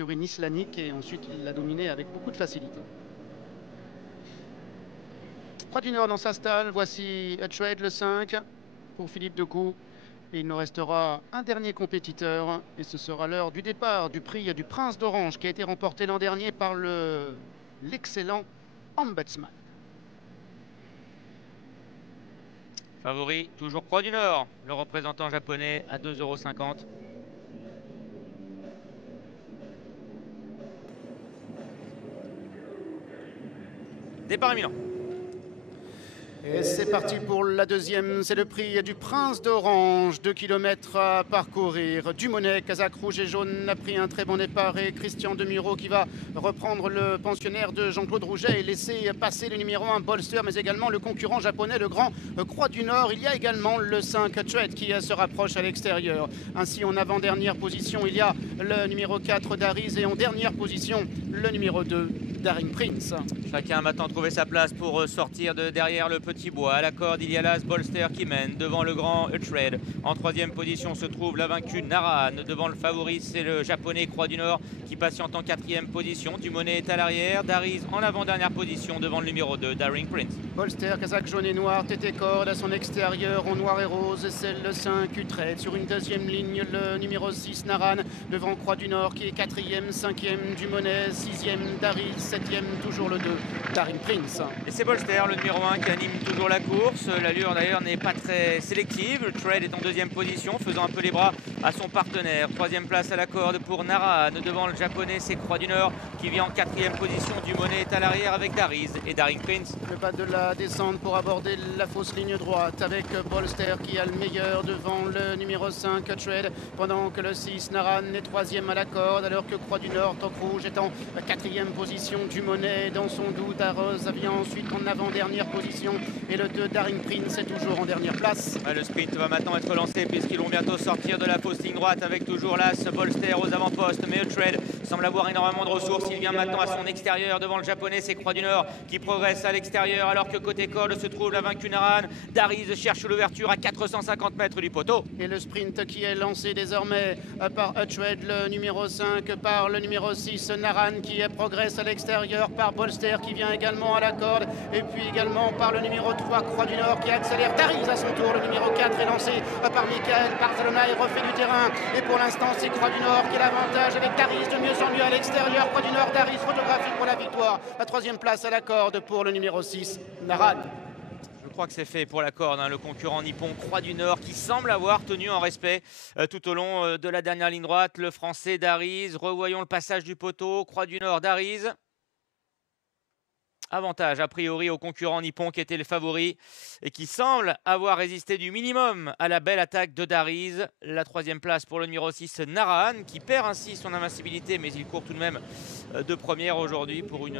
figurine islamique et ensuite il l'a dominé avec beaucoup de facilité. Croix du Nord dans sa stalle, voici Trade le 5 pour Philippe Decou. Et il nous restera un dernier compétiteur et ce sera l'heure du départ du prix du Prince d'Orange qui a été remporté l'an dernier par l'excellent Ombudsman. Favori, toujours Croix du Nord, le représentant japonais à 2,50 €. Départ imminent. Et c'est parti pour la deuxième, c'est le prix du Prince d'Orange, 2 km à parcourir. Dumonet, casaque rouge et jaune, a pris un très bon départ et Christian Demuro qui va reprendre le pensionnaire de Jean-Claude Rouget et laisser passer le numéro 1 Bolster, mais également le concurrent japonais, le grand Croix du Nord. Il y a également le 5 Trade qui se rapproche à l'extérieur. Ainsi, en avant-dernière position, il y a le numéro 4 Dariz et en dernière position, le numéro 2 Daring Prince. Chacun maintenant trouvé sa place pour sortir de derrière le petit bois. À la corde, il y a l'As Bolster qui mène devant le grand Trade. En troisième position se trouve la vaincue Naran. Devant le favori, c'est le japonais Croix du Nord qui patiente en quatrième position. Dumonet est à l'arrière. Dariz en avant-dernière position devant le numéro 2, Daring Prince. Bolster, casaque jaune et noir, tête et corde à son extérieur en noir et rose. C'est le 5 Trade. Sur une deuxième ligne, le numéro 6 Naran. Devant Croix du Nord qui est quatrième, cinquième Dumonet, sixième Dariz, septième toujours le 2 Daring Prince. Et c'est Bolster, le numéro 1 qui anime toujours la course. L'allure d'ailleurs n'est pas très sélective. Le Trade est en deuxième position, faisant un peu les bras à son partenaire. Troisième place à la corde pour Naran. Devant le japonais, c'est Croix du Nord qui vient en quatrième position. Dumonet est à l'arrière avec Dariz et Daring Prince. Le bas de la descente pour aborder la fausse ligne droite avec Bolster qui a le meilleur devant le numéro 5 Trade, pendant que le 6 Naran est troisième à la corde, alors que Croix du Nord, Toc Rouge, est en quatrième position. Dumonet dans son doute, Arose vient ensuite en avant-dernière position et le 2 Daring Prince est toujours en dernière place. Le sprint va maintenant être lancé puisqu'ils vont bientôt sortir de la fausse ligne droite avec toujours l'As Bolster aux avant-postes, mais le Trade semble avoir énormément de ressources. Il vient maintenant à son extérieur devant le japonais, c'est Croix du Nord qui progresse à l'extérieur alors que côté corde se trouve la vaincue Naran. Dariz cherche l'ouverture à 450 mètres du poteau. Et le sprint qui est lancé désormais par Trade, le numéro 5, par le numéro 6 Naran qui progresse à l'extérieur, par Bolster qui vient également à la corde et puis également par le numéro 3 Croix du Nord qui accélère. Dariz à son tour, le numéro 4 est lancé par Michael Barcelona et refait du terrain. Et pour l'instant c'est Croix du Nord qui a l'avantage avec Dariz de mieux en mieux à l'extérieur. Croix du Nord, Dariz photographique pour la victoire. La troisième place à la corde pour le numéro 6 Naran. Je crois que c'est fait pour la corde, le concurrent nippon Croix du Nord qui semble avoir tenu en respect tout au long de la dernière ligne droite. Le français Dariz, revoyons le passage du poteau. Croix du Nord, Dariz. Avantage a priori au concurrent nippon qui était le favori et qui semble avoir résisté du minimum à la belle attaque de Dariz. La troisième place pour le numéro 6 Naran qui perd ainsi son invincibilité, mais il court tout de même de première aujourd'hui pour une